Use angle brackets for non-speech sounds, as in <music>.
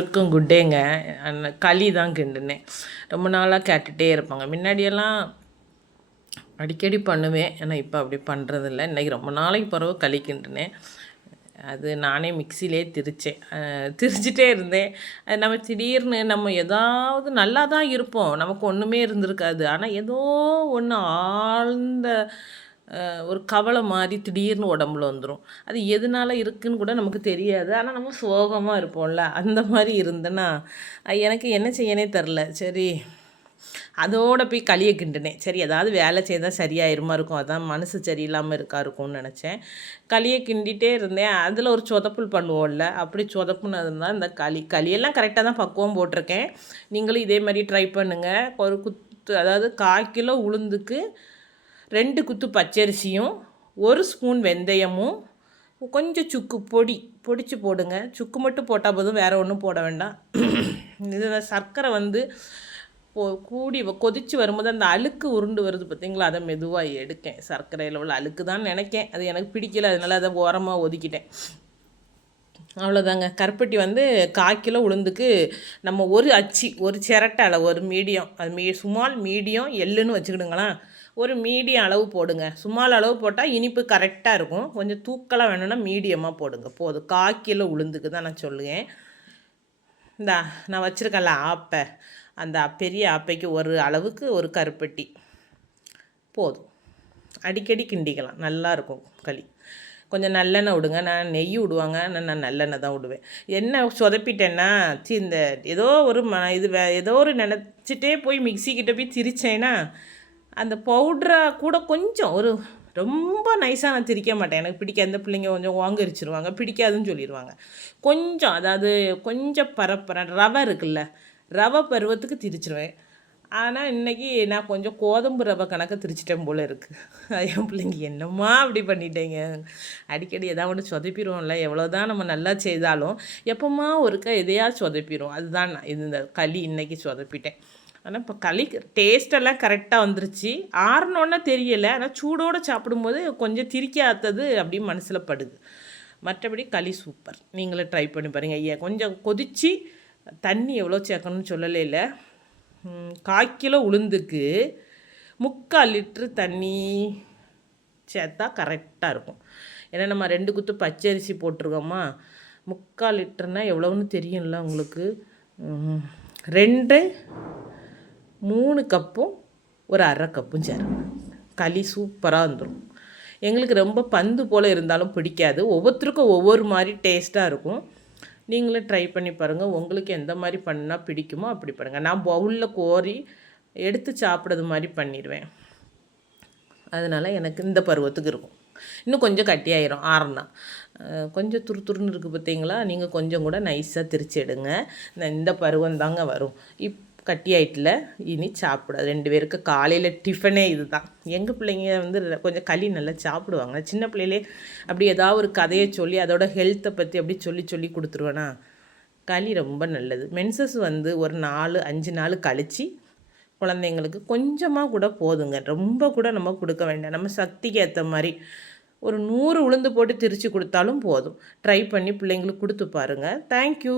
இருக்கும் குட்டேங்க. அந்த களி தான் கிண்டுனேன் ரொம்ப நாளாக கேட்டுகிட்டே இருப்பாங்க. முன்னாடியெல்லாம் அடிக்கடி பண்ணுவேன். ஆனால் இப்போ அப்படி பண்ணுறதில்ல இன்றைக்கி ரொம்ப நாளைக்கு பிறகு களி கிண்டுனேன் அது நானே மிக்சிலே திரிச்சேன். திரிச்சிட்டே இருந்தேன். அது நம்ம திடீர்னு நம்ம ஏதாவது நல்லா தான் இருப்போம். நமக்கு ஒன்றுமே இருந்திருக்காது. ஆனால் ஏதோ ஒன்று ஆழ்ந்த ஒரு கவலை மாதிரி திடீர்னு உடம்புல வந்துடும் அது எதனால இருக்குதுன்னு கூட நமக்கு தெரியாது. ஆனால் நம்ம சோகமாக இருப்போம்ல அந்த மாதிரி இருந்தேன்னா எனக்கு என்ன செய்யனே தெரில சரி அதோடு போய் களியை கிண்டினேன். சரி ஏதாவது வேலை செய்தால் சரியாயிருமா இருக்கும். அதான் மனசு சரியில்லாமல் இருக்கா இருக்கும்னு நினச்சேன். களியை கிண்டிகிட்டே இருந்தேன். அதில் ஒரு சொதப்புல் பண்ணுவோம்ல அப்படி சொதப்புனது இருந்தால் இந்த களி. களியெல்லாம் கரெக்டாக தான் பக்குவம் போட்டிருக்கேன். நீங்களும் இதே மாதிரி ட்ரை பண்ணுங்கள் ஒரு குத்து அதாவது கால் கிலோ உளுந்துக்கு ரெண்டு குத்து பச்சரிசியும் ஒரு ஸ்பூன் வெந்தயமும் கொஞ்சம் சுக்கு பொடி பொடிச்சு போடுங்க. சுக்கு மட்டும் போட்டால் போதும் வேறு ஒன்றும் போட வேண்டாம். இதில் சர்க்கரை வந்து கூடி கொதித்து வரும்போது அந்த அழுக்கு உருண்டு வருது பார்த்திங்களா அதை மெதுவாக எடுக்கேன். சர்க்கரையில் உள்ள அழுக்கு தான் நினைக்கேன். அது எனக்கு பிடிக்கல அதனால் அதை ஓரமாக ஒதுக்கிட்டேன். அவ்வளோதாங்க கருப்பட்டி வந்து கால் கிலோ உளுந்துக்கு நம்ம ஒரு அச்சு ஒரு சிரட்டை அளவு ஒரு மீடியம். அது மீ சுமால் மீடியம் எள்ளுன்னு வச்சுக்கிடுங்களேன். ஒரு மீடியம் அளவு போடுங்க. சுமால் அளவு போட்டால் இனிப்பு கரெக்டாக இருக்கும். கொஞ்சம் தூக்கலாக வேணும்னா மீடியமாக போடுங்க. போதும். காக்கியில் உளுந்துக்கு தான் நான் சொல்லுவேன். இந்தா நான் வச்சுருக்கேன்ல ஆப்பை. அந்த பெரிய ஆப்பைக்கு ஒரு அளவுக்கு ஒரு கருப்பட்டி. போதும். அடிக்கடி கிண்டிக்கலாம். நல்லாயிருக்கும் களி. கொஞ்சம் நல்லெண்ணெய் விடுங்க. நான் நெய் விடுவாங்க. நான் நல்லெண்ணெய் தான் விடுவேன். என்ன சொதப்பிட்டேன்னா சி இந்த ஏதோ ஒரு ம இது வே ஏதோ ஒரு நினச்சிட்டே போய் மிக்சிக்கிட்ட போய் திரிச்சேன்னா அந்த பவுட்ரை கூட கொஞ்சம் ஒரு ரொம்ப நைஸாக நான் திரிக்க மாட்டேன். எனக்கு பிடிக்காது. அந்த பிள்ளைங்க கொஞ்சம் வாங்கரிச்சிருவாங்க பிடிக்காதுன்னு சொல்லிடுவாங்க கொஞ்சம் அதாவது கொஞ்சம் பரப்பர ரவை இருக்குல்ல ரவை பருவத்துக்கு திரிச்சிருவேன். ஆனால் இன்றைக்கி நான் கொஞ்சம் கோதம்பு ரவை கணக்கை திரிச்சிட்டேன் போல் இருக்குது <laughs> என் பிள்ளைங்க என்னம்மா அப்படி பண்ணிட்டேங்க? அடிக்கடி எதாவது ஒன்று சொதப்பிடுவோம்ல. எவ்வளோ தான் நம்ம நல்லா செய்தாலும் எப்போம்மா ஒருக்க எதையா சொதப்பிடும். அதுதான் நான் இந்த களி இன்றைக்கி சொதப்பிட்டேன். ஆனால் இப்போ களி டேஸ்டெல்லாம் கரெக்டாக வந்துருச்சு. ஆறணுன்னா தெரியலை. ஆனால் சூடோடு சாப்பிடும்போது கொஞ்சம் திரிக்காத்தது அப்படின்னு மனசில் படுது. மற்றபடி களி சூப்பர் நீங்களே ட்ரை பண்ணி பாருங்கள் ஐயா கொஞ்சம் கொதித்து தண்ணி எவ்வளோ சேர்க்கணும்னு சொல்லலே இல்லை. காய்க்கிலோ உளுந்துக்கு முக்கால் லிட்ரு தண்ணி சேர்த்தா கரெக்டாக இருக்கும். ஏன்னா நம்ம ரெண்டு குத்து பச்சரிசி போட்டிருக்கோமா? முக்கால் லிட்டர்னால் எவ்வளோன்னு தெரியும்ல உங்களுக்கு. ரெண்டு மூணு கப்பும் ஒரு அரை கப்பும் சேரணும் களி சூப்பராக வந்துடும் எங்களுக்கு ரொம்ப பந்து போல் இருந்தாலும் பிடிக்காது. ஒவ்வொருத்தருக்கும் ஒவ்வொரு மாதிரி டேஸ்ட்டாக இருக்கும். நீங்களும் ட்ரை பண்ணி பாருங்கள் உங்களுக்கு எந்த மாதிரி பண்ணால் பிடிக்குமோ அப்படி பண்ணுங்கள் நான் பவுலில் கோரி எடுத்து சாப்பிட்றது மாதிரி பண்ணிடுவேன். அதனால் எனக்கு இந்த பருவத்துக்கு இருக்கும். இன்னும் கொஞ்சம் கட்டியாயிரும். ஆறுனா. கொஞ்சம் துரு துருன்னு இருக்குது பார்த்தீங்களா நீங்கள் கொஞ்சம் கூட நைஸாக திரிச்சு எடுங்க. இந்த பருவம் தாங்க வரும். இப் கட்டியாயிட்டில். இனி சாப்பிடாது. ரெண்டு பேருக்கு காலையில் டிஃபனே இது தான் எங்கள் பிள்ளைங்க வந்து கொஞ்சம் களி நல்லா சாப்பிடுவாங்க. சின்ன பிள்ளையிலே அப்படி ஏதாவது ஒரு கதையை சொல்லி அதோட ஹெல்த்தை பற்றி அப்படி சொல்லி சொல்லி கொடுத்துருவேனா? களி ரொம்ப நல்லது. மென்சஸ் வந்து ஒரு நாலு அஞ்சு நாள் கழித்து குழந்தைங்களுக்கு கொஞ்சமாக கூட போதுங்க. ரொம்ப கூட நம்ம கொடுக்க வேண்டாம். நம்ம சக்திக்கு ஏற்ற மாதிரி ஒரு நூறு உளுந்து போட்டு திரித்து கொடுத்தாலும் போதும். ட்ரை பண்ணி பிள்ளைங்களுக்கு கொடுத்து பாருங்கள் தேங்க்யூ